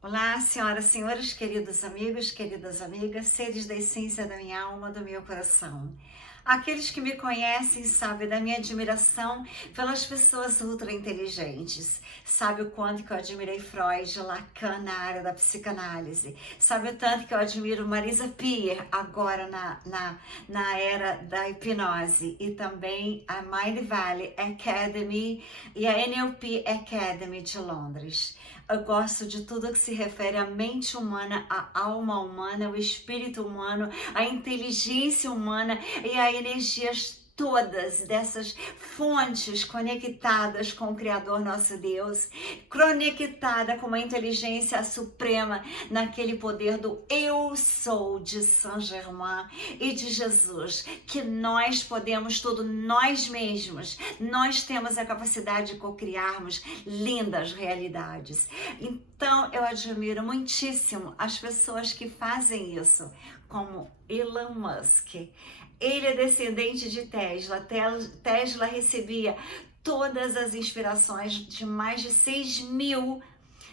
Olá, senhoras, senhores, queridos amigos, queridas amigas, seres da essência da minha alma, do meu coração. Aqueles que me conhecem sabem da minha admiração pelas pessoas ultra inteligentes. Sabe o quanto que eu admirei Freud, Lacan na área da psicanálise. Sabe o tanto que eu admiro Marisa Peer agora na era da hipnose. E também a Mind Valley Academy e a NLP Academy de Londres. Eu gosto de tudo que se refere à mente humana, à alma humana, ao espírito humano, à inteligência humana e a energias todas dessas fontes conectadas com o Criador nosso Deus, conectada com uma inteligência suprema naquele poder do Eu Sou de Saint Germain e de Jesus, que nós podemos tudo nós mesmos, nós temos a capacidade de cocriarmos lindas realidades. Então eu admiro muitíssimo as pessoas que fazem isso, como Elon Musk. Ele é descendente de Tesla. Tesla recebia todas as inspirações de mais de 6.000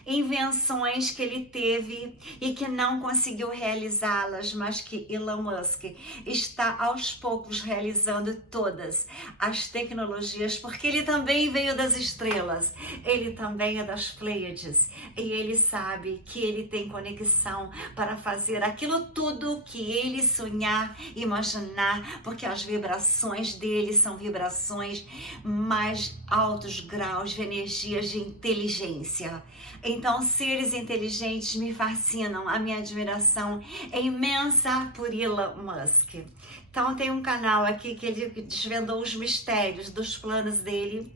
invenções que ele teve e que não conseguiu realizá-las, mas que Elon Musk está aos poucos realizando todas as tecnologias, porque ele também veio das estrelas, ele também é das Pleiades e ele sabe que ele tem conexão para fazer aquilo tudo que ele sonhar, imaginar, porque as vibrações dele são vibrações mais altos graus de energias de inteligência. Então, seres inteligentes me fascinam, a minha admiração é imensa por Elon Musk. Então, tem um canal aqui que ele desvendou os mistérios dos planos dele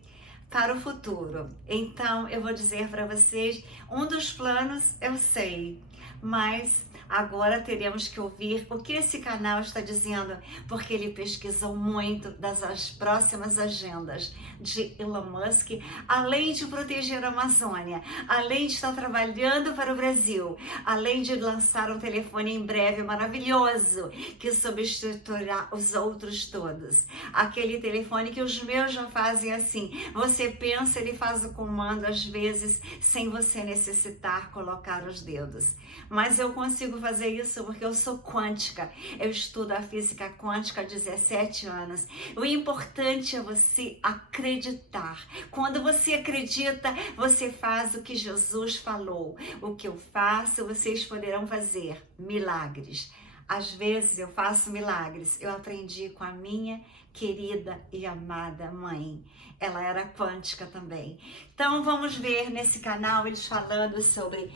para o futuro. Então, eu vou dizer para vocês, um dos planos eu sei, mas agora teremos que ouvir o que esse canal está dizendo, porque ele pesquisou muito das próximas agendas de Elon Musk, além de proteger a Amazônia, além de estar trabalhando para o Brasil, além de lançar um telefone em breve maravilhoso, que substituirá os outros todos. Aquele telefone que os meus já fazem assim, você pensa, ele faz o comando às vezes, sem você necessitar colocar os dedos. Mas eu consigo fazer isso porque eu sou quântica, eu estudo a física quântica há 17 anos. O importante é você acreditar. Quando você acredita, você faz o que Jesus falou. O que eu faço, vocês poderão fazer milagres. Às vezes eu faço milagres. Eu aprendi com a minha querida e amada mãe. Ela era quântica também. Então vamos ver nesse canal eles falando sobre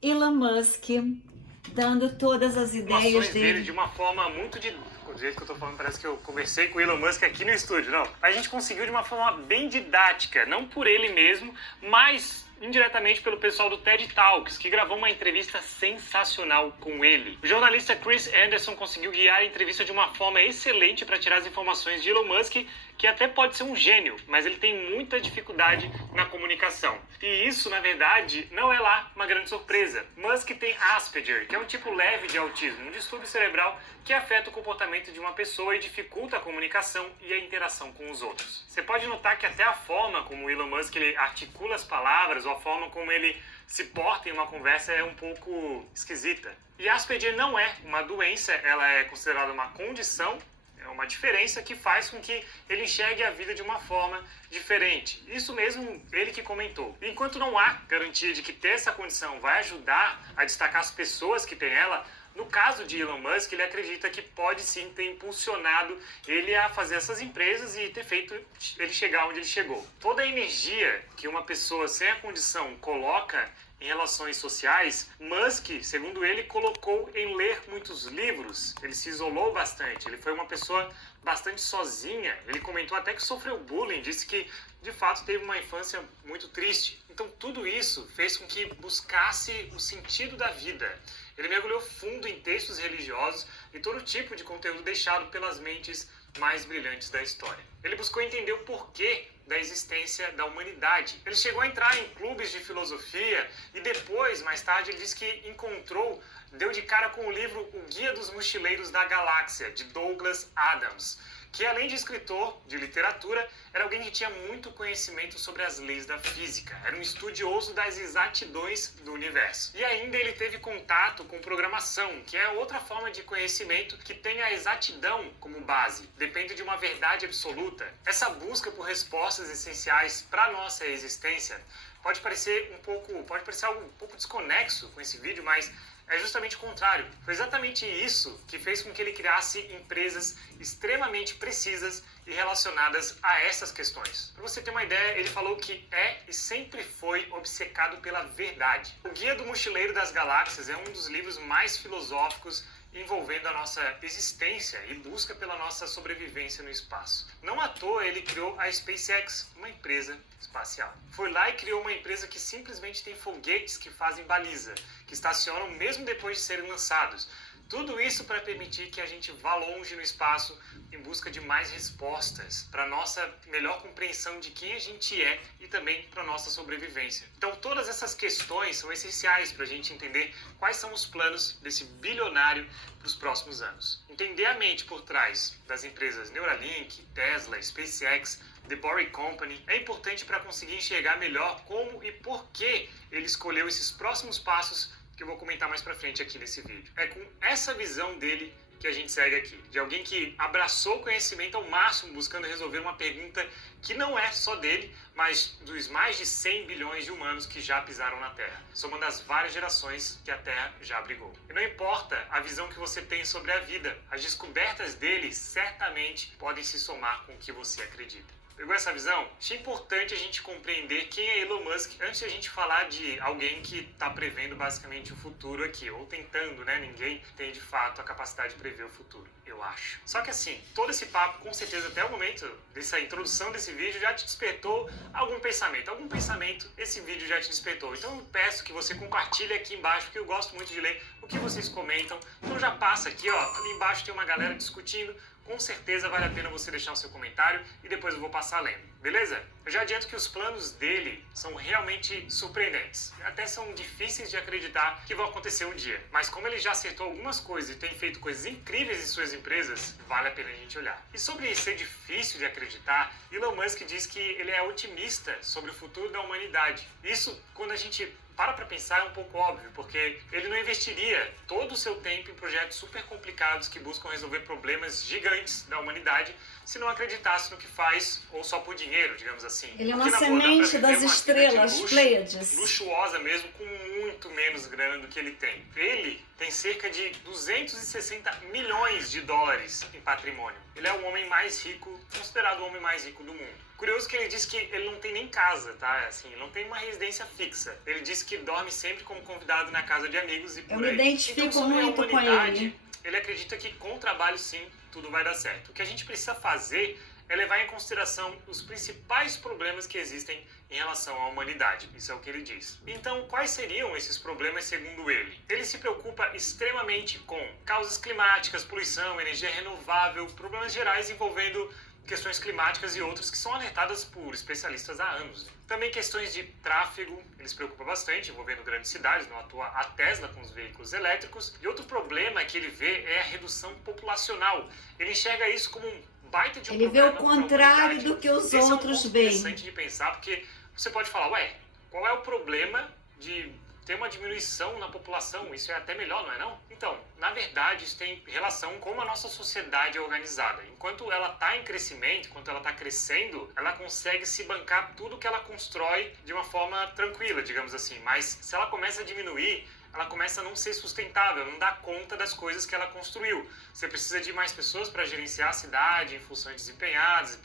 Elon Musk, dando todas as ideias dele de uma forma muito do jeito que eu tô falando, parece que eu conversei com o Elon Musk aqui no estúdio. Não, a gente conseguiu de uma forma bem didática, não por ele mesmo, mas indiretamente pelo pessoal do TED Talks, que gravou uma entrevista sensacional com ele. O jornalista Chris Anderson conseguiu guiar a entrevista de uma forma excelente para tirar as informações de Elon Musk, que até pode ser um gênio, mas ele tem muita dificuldade na comunicação. E isso, na verdade, não é lá uma grande surpresa. Musk tem Asperger, que é um tipo leve de autismo, um distúrbio cerebral que afeta o comportamento de uma pessoa e dificulta a comunicação e a interação com os outros. Você pode notar que até a forma como o Elon Musk ele articula as palavras, ou a forma como ele se porta em uma conversa é um pouco esquisita. E Asperger não é uma doença, ela é considerada uma condição, é uma diferença que faz com que ele enxergue a vida de uma forma diferente. Isso mesmo ele que comentou. Enquanto não há garantia de que ter essa condição vai ajudar a destacar as pessoas que têm ela, no caso de Elon Musk, ele acredita que pode sim ter impulsionado ele a fazer essas empresas e ter feito ele chegar onde ele chegou. Toda a energia que uma pessoa sem a condição coloca em relações sociais, Musk, segundo ele, colocou em ler muitos livros. Ele se isolou bastante, ele foi uma pessoa bastante sozinha. Ele comentou até que sofreu bullying, disse que de fato teve uma infância muito triste. Então tudo isso fez com que buscasse o sentido da vida. Ele mergulhou fundo em textos religiosos e todo tipo de conteúdo deixado pelas mentes mais brilhantes da história. Ele buscou entender o porquê da existência da humanidade. Ele chegou a entrar em clubes de filosofia e depois, mais tarde, ele disse que deu de cara com o livro O Guia dos Mochileiros da Galáxia, de Douglas Adams, que além de escritor de literatura, era alguém que tinha muito conhecimento sobre as leis da física. Era um estudioso das exatidões do universo. E ainda ele teve contato com programação, que é outra forma de conhecimento que tem a exatidão como base. Depende de uma verdade absoluta. Essa busca por respostas essenciais para a nossa existência pode parecer algo um pouco desconexo com esse vídeo, mas é justamente o contrário. Foi exatamente isso que fez com que ele criasse empresas extremamente precisas e relacionadas a essas questões. Para você ter uma ideia, ele falou que é e sempre foi obcecado pela verdade. O Guia do Mochileiro das Galáxias é um dos livros mais filosóficos envolvendo a nossa existência e busca pela nossa sobrevivência no espaço. Não à toa ele criou a SpaceX, uma empresa espacial. Foi lá e criou uma empresa que simplesmente tem foguetes que fazem baliza, que estacionam mesmo depois de serem lançados. Tudo isso para permitir que a gente vá longe no espaço em busca de mais respostas, para a nossa melhor compreensão de quem a gente é e também para a nossa sobrevivência. Então todas essas questões são essenciais para a gente entender quais são os planos desse bilionário para os próximos anos. Entender a mente por trás das empresas Neuralink, Tesla, SpaceX, The Boring Company é importante para conseguir enxergar melhor como e por que ele escolheu esses próximos passos que eu vou comentar mais pra frente aqui nesse vídeo. É com essa visão dele que a gente segue aqui, de alguém que abraçou o conhecimento ao máximo, buscando resolver uma pergunta que não é só dele, mas dos mais de 100 bilhões de humanos que já pisaram na Terra, somando as várias gerações que a Terra já abrigou. E não importa a visão que você tem sobre a vida, as descobertas dele certamente podem se somar com o que você acredita. Pegou essa visão? Achei importante a gente compreender quem é Elon Musk antes de a gente falar de alguém que está prevendo basicamente o futuro aqui, ou tentando, né? Ninguém tem de fato a capacidade de prever o futuro, eu acho. Só que assim, todo esse papo, com certeza até o momento dessa introdução desse vídeo já te despertou algum pensamento esse vídeo já te despertou. Então eu peço que você compartilhe aqui embaixo, porque eu gosto muito de ler o que vocês comentam. Então já passa aqui, ó, ali embaixo tem uma galera discutindo. Com certeza vale a pena você deixar o seu comentário e depois eu vou passar lendo, beleza? Eu já adianto que os planos dele são realmente surpreendentes. Até são difíceis de acreditar que vão acontecer um dia. Mas como ele já acertou algumas coisas e tem feito coisas incríveis em suas empresas, vale a pena a gente olhar. E sobre ser difícil de acreditar, Elon Musk diz que ele é otimista sobre o futuro da humanidade. Isso, quando a gente para pensar, é um pouco óbvio, porque ele não investiria todo o seu tempo em projetos super complicados que buscam resolver problemas gigantes da humanidade se não acreditasse no que faz, ou só por dinheiro, digamos assim. Ele é uma semente das estrelas, Pleiades. Luxuosa mesmo, com muito menos grana do que ele tem. Ele tem cerca de 260 milhões de dólares em patrimônio. Ele é o homem mais rico, considerado o homem mais rico do mundo. Curioso que ele diz que ele não tem nem casa, tá? Assim, não tem uma residência fixa. Ele diz que dorme sempre como convidado na casa de amigos e por aí. Eu me identifico então, muito com ele. Ele acredita que com trabalho, sim, tudo vai dar certo. O que a gente precisa fazer é levar em consideração os principais problemas que existem em relação à humanidade. Isso é o que ele diz. Então, quais seriam esses problemas segundo ele? Ele se preocupa extremamente com causas climáticas, poluição, energia renovável, problemas gerais envolvendo questões climáticas e outras que são alertadas por especialistas há anos. Também questões de tráfego, ele se preocupa bastante, envolvendo grandes cidades, não à toa a Tesla com os veículos elétricos. E outro problema que ele vê é a redução populacional. Ele enxerga isso como um baita de um problema. Ele vê o contrário do que os outros veem. É interessante de pensar, porque você pode falar, ué, qual é o problema de ter uma diminuição na população? Isso é até melhor, não é não? Então, na verdade, isso tem relação com como a nossa sociedade é organizada. Enquanto ela está em crescimento, enquanto ela está crescendo, ela consegue se bancar tudo que ela constrói de uma forma tranquila, digamos assim. Mas se ela começa a diminuir, ela começa a não ser sustentável, não dá conta das coisas que ela construiu. Você precisa de mais pessoas para gerenciar a cidade em funções desempenhadas,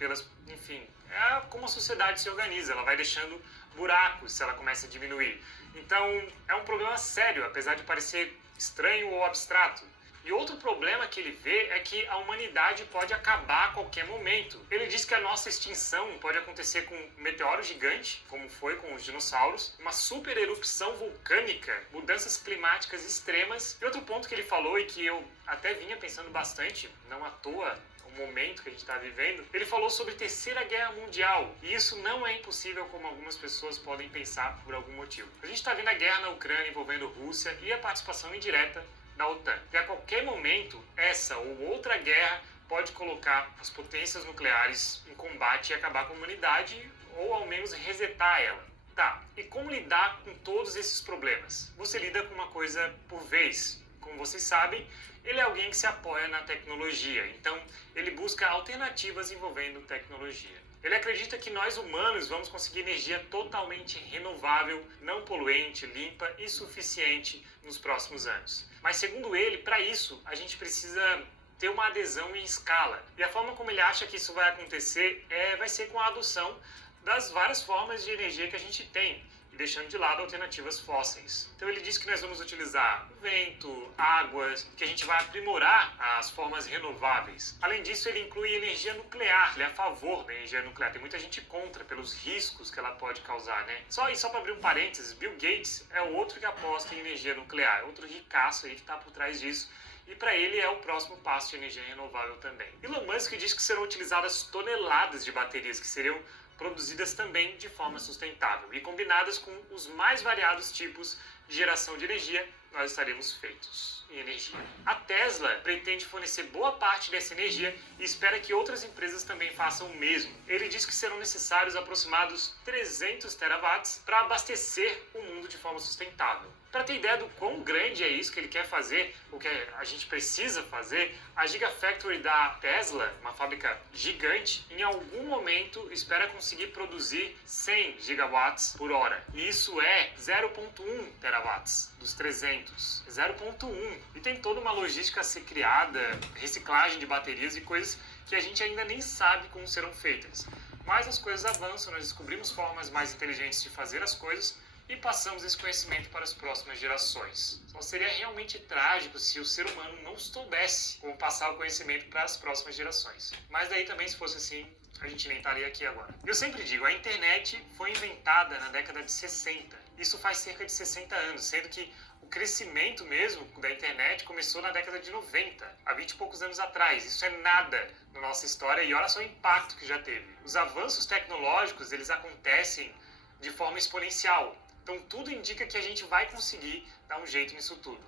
enfim, é como a sociedade se organiza, ela vai deixando buracos se ela começa a diminuir. Então, é um problema sério, apesar de parecer estranho ou abstrato. E outro problema que ele vê é que a humanidade pode acabar a qualquer momento. Ele diz que a nossa extinção pode acontecer com um meteoro gigante, como foi com os dinossauros, uma super erupção vulcânica, mudanças climáticas extremas. E outro ponto que ele falou e que eu até vinha pensando bastante, não à toa, momento que a gente está vivendo, ele falou sobre Terceira Guerra Mundial. E isso não é impossível como algumas pessoas podem pensar por algum motivo. A gente está vendo a guerra na Ucrânia envolvendo Rússia e a participação indireta da OTAN. E a qualquer momento, essa ou outra guerra pode colocar as potências nucleares em combate e acabar com a humanidade, ou ao menos resetar ela. Tá, e como lidar com todos esses problemas? Você lida com uma coisa por vez. Como vocês sabem, ele é alguém que se apoia na tecnologia, então ele busca alternativas envolvendo tecnologia. Ele acredita que nós humanos vamos conseguir energia totalmente renovável, não poluente, limpa e suficiente nos próximos anos. Mas segundo ele, para isso, a gente precisa ter uma adesão em escala. E a forma como ele acha que isso vai acontecer vai ser com a adoção das várias formas de energia que a gente tem, e deixando de lado alternativas fósseis. Então ele diz que nós vamos utilizar vento, águas, que a gente vai aprimorar as formas renováveis. Além disso, ele inclui energia nuclear. Ele é a favor da energia nuclear. Tem muita gente contra pelos riscos que ela pode causar, né? Só para abrir um parênteses, Bill Gates é o outro que aposta em energia nuclear, outro ricaço aí que está por trás disso. E para ele é o próximo passo de energia renovável também. Elon Musk diz que serão utilizadas toneladas de baterias que seriam produzidas também de forma sustentável e combinadas com os mais variados tipos de geração de energia, nós estaremos feitos em energia. A Tesla pretende fornecer boa parte dessa energia e espera que outras empresas também façam o mesmo. Ele diz que serão necessários aproximados 300 terawatts para abastecer o mundo de forma sustentável. Para ter ideia do quão grande é isso que ele quer fazer, o que a gente precisa fazer, a Gigafactory da Tesla, uma fábrica gigante, em algum momento espera conseguir produzir 100 gigawatts por hora. E isso é 0,1 terawatts dos 300. 0,1. E tem toda uma logística a ser criada, reciclagem de baterias e coisas que a gente ainda nem sabe como serão feitas. Mas as coisas avançam, nós descobrimos formas mais inteligentes de fazer as coisas e passamos esse conhecimento para as próximas gerações. Só seria realmente trágico se o ser humano não soubesse como passar o conhecimento para as próximas gerações. Mas daí também, se fosse assim, a gente nem estaria aqui agora. Eu sempre digo, a internet foi inventada na década de 60. Isso faz cerca de 60 anos, sendo que o crescimento mesmo da internet começou na década de 90, há 20 e poucos anos atrás. Isso é nada na nossa história e olha só o impacto que já teve. Os avanços tecnológicos, eles acontecem de forma exponencial. Então tudo indica que a gente vai conseguir dar um jeito nisso tudo.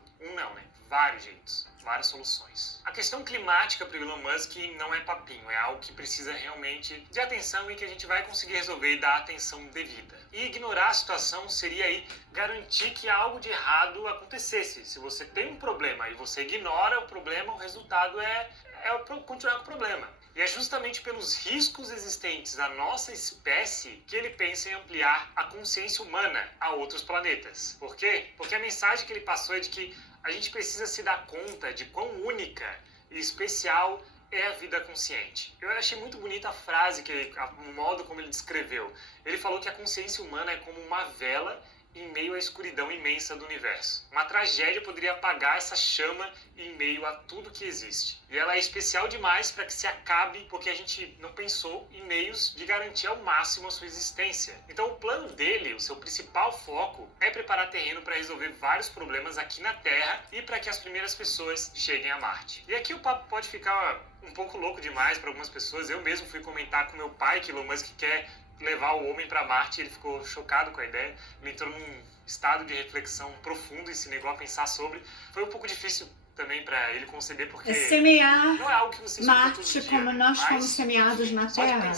Vários jeitos, várias soluções. A questão climática para o Elon Musk não é papinho, é algo que precisa realmente de atenção e que a gente vai conseguir resolver e dar atenção devida. E ignorar a situação seria aí garantir que algo de errado acontecesse. Se você tem um problema e você ignora o problema, o resultado é continuar com o problema. E é justamente pelos riscos existentes à nossa espécie que ele pensa em ampliar a consciência humana a outros planetas. Por quê? Porque a mensagem que ele passou é de que a gente precisa se dar conta de quão única e especial é a vida consciente. Eu achei muito bonita a frase, o modo como ele descreveu. Ele falou que a consciência humana é como uma vela em meio à escuridão imensa do universo. Uma tragédia poderia apagar essa chama em meio a tudo que existe. E ela é especial demais para que se acabe porque a gente não pensou em meios de garantir ao máximo a sua existência. Então o plano dele, o seu principal foco, é preparar terreno para resolver vários problemas aqui na Terra e para que as primeiras pessoas cheguem a Marte. E aqui o papo pode ficar um pouco louco demais para algumas pessoas. Eu mesmo fui comentar com meu pai que Elon Musk quer levar o homem para Marte, ele ficou chocado com a ideia, ele entrou num estado de reflexão profundo e se negou a pensar sobre. Foi um pouco difícil também para ele conceber, porque semear não é algo que você Marte como nós fomos semeados na Terra.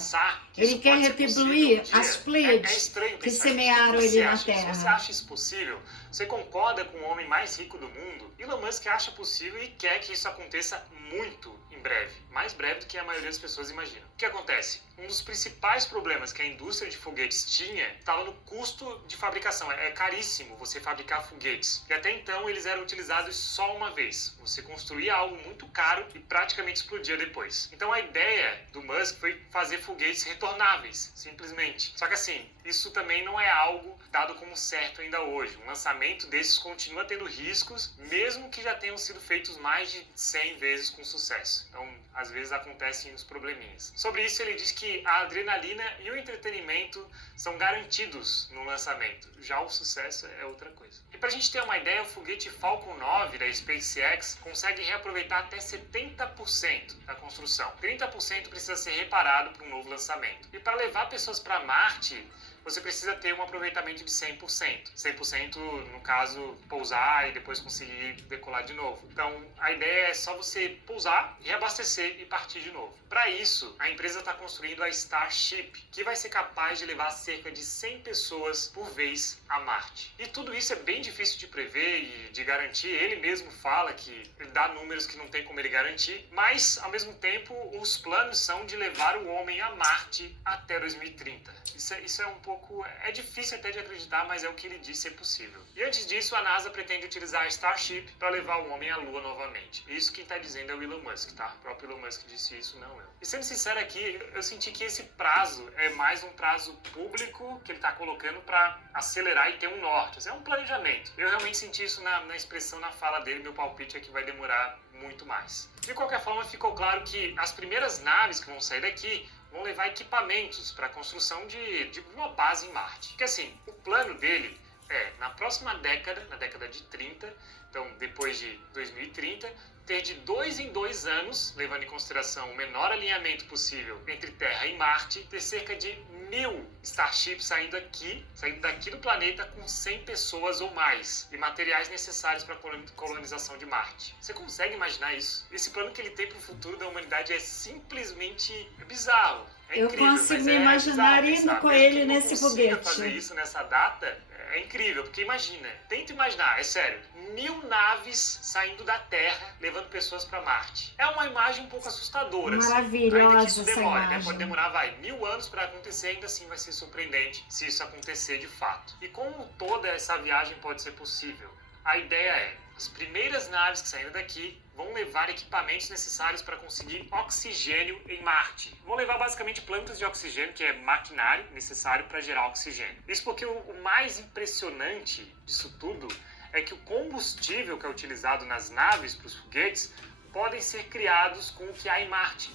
Ele quer retribuir as Pleiades que semearam ele na Terra. Se você acha isso possível, você concorda com o homem mais rico do mundo? Elon Musk acha possível e quer que isso aconteça muito em breve, mais breve do que a maioria das pessoas imagina. O que acontece? Um dos principais problemas que a indústria de foguetes tinha estava no custo de fabricação. É caríssimo você fabricar foguetes. E até então eles eram utilizados só uma vez. Você construía algo muito caro e praticamente explodia depois. Então a ideia do Musk foi fazer foguetes retornáveis, simplesmente. Só que assim, isso também não é algo dado como certo ainda hoje. Um lançamento desses continua tendo riscos, mesmo que já tenham sido feitos mais de 100 vezes com sucesso. Então, às vezes acontecem uns probleminhas. Sobre isso, ele diz que a adrenalina e o entretenimento são garantidos no lançamento. Já o sucesso é outra coisa. E pra gente ter uma ideia, o foguete Falcon 9 da SpaceX consegue reaproveitar até 70% da construção. 30% precisa ser reparado para um novo lançamento. E para levar pessoas para Marte, você precisa ter um aproveitamento de 100%. 100% no caso, pousar e depois conseguir decolar de novo. Então, a ideia é só você pousar, reabastecer e partir de novo. Para isso, a empresa está construindo a Starship, que vai ser capaz de levar cerca de 100 pessoas por vez a Marte. E tudo isso é bem difícil de prever e de garantir. Ele mesmo fala que ele dá números que não tem como ele garantir, mas, ao mesmo tempo, os planos são de levar o homem a Marte até 2030. Isso é um pouco... é difícil até de acreditar, mas é o que ele disse ser possível. E antes disso, a NASA pretende utilizar a Starship para levar o homem à Lua novamente. Isso quem está dizendo é o Elon Musk, tá? O próprio Elon Musk disse isso, não eu. E sendo sincero aqui, eu senti que esse prazo é mais um prazo público que ele está colocando para acelerar e ter um norte. É um planejamento. Eu realmente senti isso na expressão, na fala dele. Meu palpite é que vai demorar muito mais. De qualquer forma, ficou claro que as primeiras naves que vão sair daqui vão levar equipamentos para a construção de uma base em Marte. Porque assim, o plano dele é, na próxima década, na década de 30, então depois de 2030, ter de 2 em 2 anos, levando em consideração o menor alinhamento possível entre Terra e Marte, ter cerca de 1000 Starships saindo daqui do planeta com 100 pessoas ou mais e materiais necessários para a colonização de Marte. Você consegue imaginar isso? Esse plano que ele tem para o futuro da humanidade é simplesmente bizarro. É incrível, eu consigo me imaginar indo com ele nesse foguete. Fazer isso nessa data é incrível, porque imagina, tenta imaginar, é sério, 1000 naves saindo da Terra levando pessoas para Marte. É uma imagem um pouco assustadora. Maravilhosa ainda que isso essa demore, imagem. né? Pode demorar, 1000 anos para acontecer, ainda assim vai ser surpreendente se isso acontecer de fato. E como toda essa viagem pode ser possível? A ideia é, as primeiras naves que saíram daqui vão levar equipamentos necessários para conseguir oxigênio em Marte. Vão levar basicamente plantas de oxigênio, que é maquinário necessário para gerar oxigênio. Isso porque o mais impressionante disso tudo é que o combustível que é utilizado nas naves para os foguetes podem ser criados com o que há em Marte.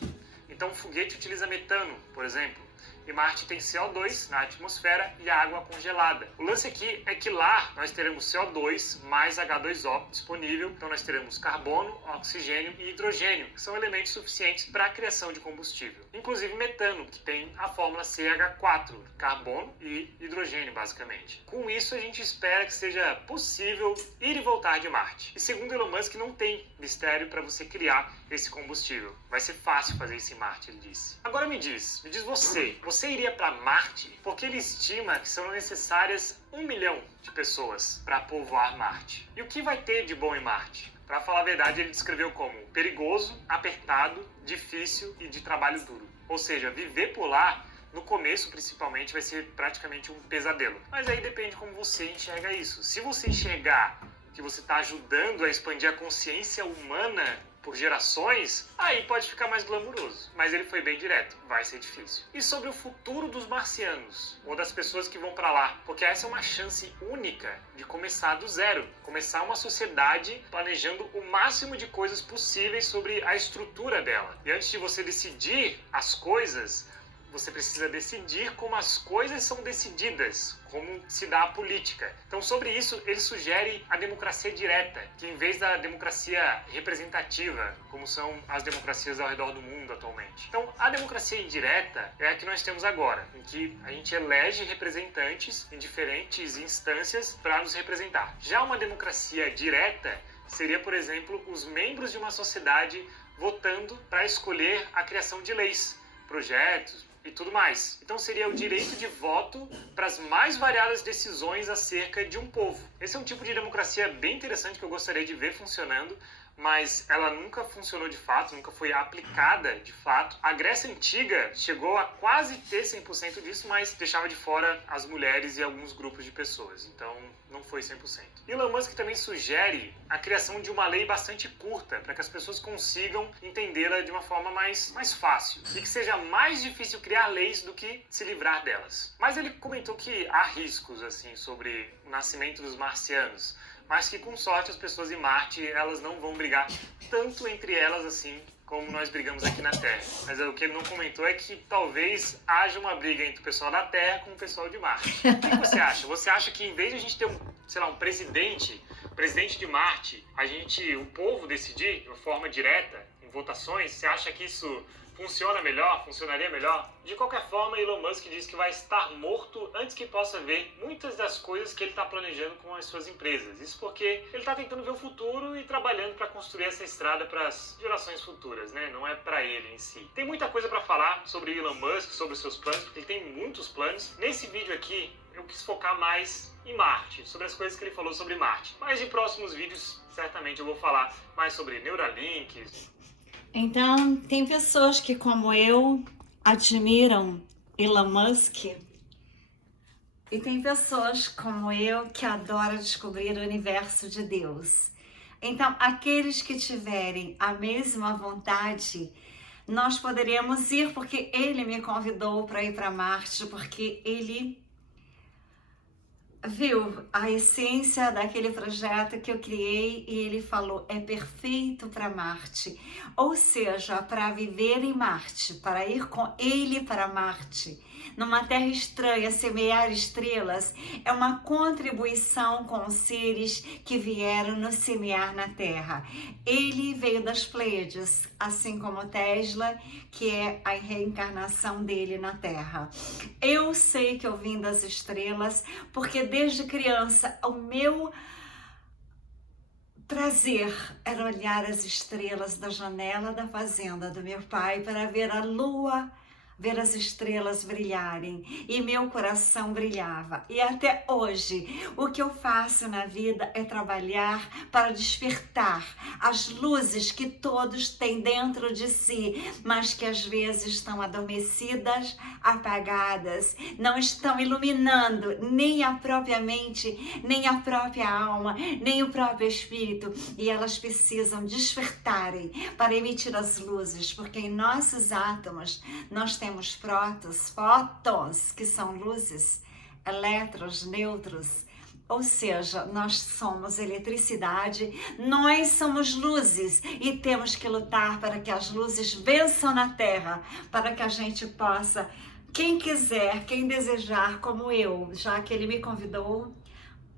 Então o foguete utiliza metano, por exemplo. E Marte tem CO2 na atmosfera e água congelada. O lance aqui é que lá nós teremos CO2 mais H2O disponível. Então nós teremos carbono, oxigênio e hidrogênio, que são elementos suficientes para a criação de combustível. Inclusive metano, que tem a fórmula CH4, carbono e hidrogênio basicamente. Com isso a gente espera que seja possível ir e voltar de Marte. E segundo Elon Musk, não tem mistério para você criar esse combustível. Vai ser fácil fazer isso em Marte, ele disse. Agora me diz você iria para Marte? Porque ele estima que são necessárias 1 milhão de pessoas para povoar Marte. E o que vai ter de bom em Marte? Para falar a verdade, ele descreveu como perigoso, apertado, difícil e de trabalho duro. Ou seja, viver por lá, no começo principalmente, vai ser praticamente um pesadelo. Mas aí depende como você enxerga isso. Se você enxergar que você está ajudando a expandir a consciência humana por gerações, aí pode ficar mais glamuroso. Mas ele foi bem direto, vai ser difícil. E sobre o futuro dos marcianos, ou das pessoas que vão para lá, porque essa é uma chance única de começar do zero, começar uma sociedade planejando o máximo de coisas possíveis sobre a estrutura dela. E antes de você decidir as coisas, você precisa decidir como as coisas são decididas, como se dá a política. Então, sobre isso, ele sugere a democracia direta, que em vez da democracia representativa, como são as democracias ao redor do mundo atualmente. Então, a democracia indireta é a que nós temos agora, em que a gente elege representantes em diferentes instâncias para nos representar. Já uma democracia direta seria, por exemplo, os membros de uma sociedade votando para escolher a criação de leis, projetos e tudo mais. Então seria o direito de voto para as mais variadas decisões acerca de um povo. Esse é um tipo de democracia bem interessante que eu gostaria de ver funcionando, mas ela nunca funcionou de fato, nunca foi aplicada de fato. A Grécia Antiga chegou a quase ter 100% disso, mas deixava de fora as mulheres e alguns grupos de pessoas, então não foi 100%. Elon Musk também sugere a criação de uma lei bastante curta, para que as pessoas consigam entendê-la de uma forma mais fácil, e que seja mais difícil criar leis do que se livrar delas. Mas ele comentou que há riscos assim sobre o nascimento dos marcianos, mas que com sorte as pessoas em Marte elas não vão brigar tanto entre elas assim como nós brigamos aqui na Terra. Mas o que ele não comentou é que talvez haja uma briga entre o pessoal da Terra com o pessoal de Marte. O que você acha? Você acha que em vez de a gente ter um presidente de Marte, o povo decidir de uma forma direta, em votações, você acha que isso funciona melhor? Funcionaria melhor? De qualquer forma, Elon Musk diz que vai estar morto antes que possa ver muitas das coisas que ele está planejando com as suas empresas. Isso porque ele está tentando ver o futuro e trabalhando para construir essa estrada para as gerações futuras, né? Não é para ele em si. Tem muita coisa para falar sobre Elon Musk, sobre os seus planos, porque ele tem muitos planos. Nesse vídeo aqui, eu quis focar mais em Marte, sobre as coisas que ele falou sobre Marte. Mas em próximos vídeos, certamente eu vou falar mais sobre Neuralink. Então, tem pessoas que, como eu, admiram Elon Musk, e tem pessoas como eu que adoram descobrir o universo de Deus. Então, aqueles que tiverem a mesma vontade, nós poderíamos ir, porque ele me convidou para ir para Marte, porque ele viu a essência daquele projeto que eu criei e ele falou, é perfeito para Marte. Ou seja, para viver em Marte, para ir com ele para Marte, numa terra estranha, semear estrelas, é uma contribuição com os seres que vieram nos semear na Terra. Ele veio das Pleiades, assim como Tesla, que é a reencarnação dele na Terra. Eu sei que eu vim das estrelas, porque desde criança o meu prazer era olhar as estrelas da janela da fazenda do meu pai para ver a lua, ver as estrelas brilharem, e meu coração brilhava. E até hoje, o que eu faço na vida é trabalhar para despertar as luzes que todos têm dentro de si, mas que às vezes estão adormecidas, apagadas, não estão iluminando nem a própria mente, nem a própria alma, nem o próprio espírito, e elas precisam despertarem para emitir as luzes, porque em nossos átomos nós temos prótons, fótons, que são luzes, elétrons, nêutrons, ou seja, nós somos eletricidade, nós somos luzes e temos que lutar para que as luzes vençam na Terra, para que a gente possa, quem quiser, quem desejar, como eu, já que ele me convidou,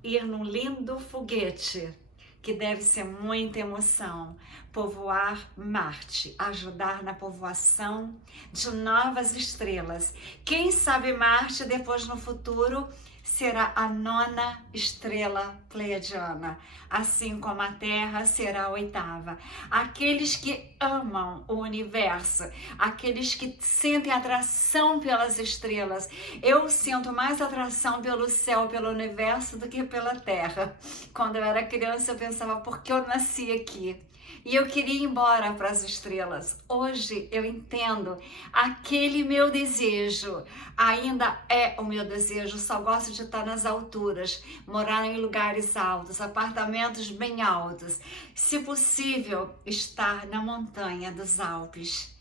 ir num lindo foguete, que deve ser muita emoção, povoar Marte, ajudar na povoação de novas estrelas. Quem sabe Marte depois no futuro será a 9ª estrela pleiadiana, assim como a Terra será a 8ª. Aqueles que amam o universo, aqueles que sentem atração pelas estrelas. Eu sinto mais atração pelo céu, pelo universo, do que pela Terra. Quando eu era criança, eu pensava, por que eu nasci aqui? E eu queria ir embora para as estrelas. Hoje eu entendo, aquele meu desejo ainda é o meu desejo. Só gosto de estar nas alturas, morar em lugares altos, apartamentos bem altos. Se possível, estar na montanha dos Alpes,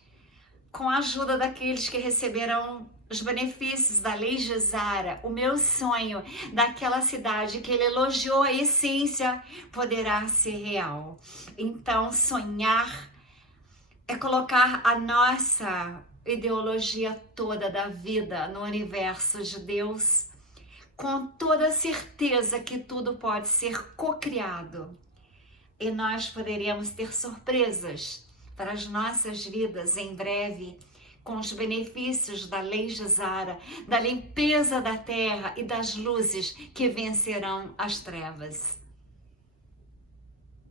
com a ajuda daqueles que receberão os benefícios da Lei Gesara. O meu sonho daquela cidade que ele elogiou a essência poderá ser real. Então, sonhar é colocar a nossa ideologia toda da vida no universo de Deus, com toda a certeza que tudo pode ser cocriado. E nós poderíamos ter surpresas para as nossas vidas em breve, com os benefícios da Lei Gesara, da limpeza da terra e das luzes que vencerão as trevas.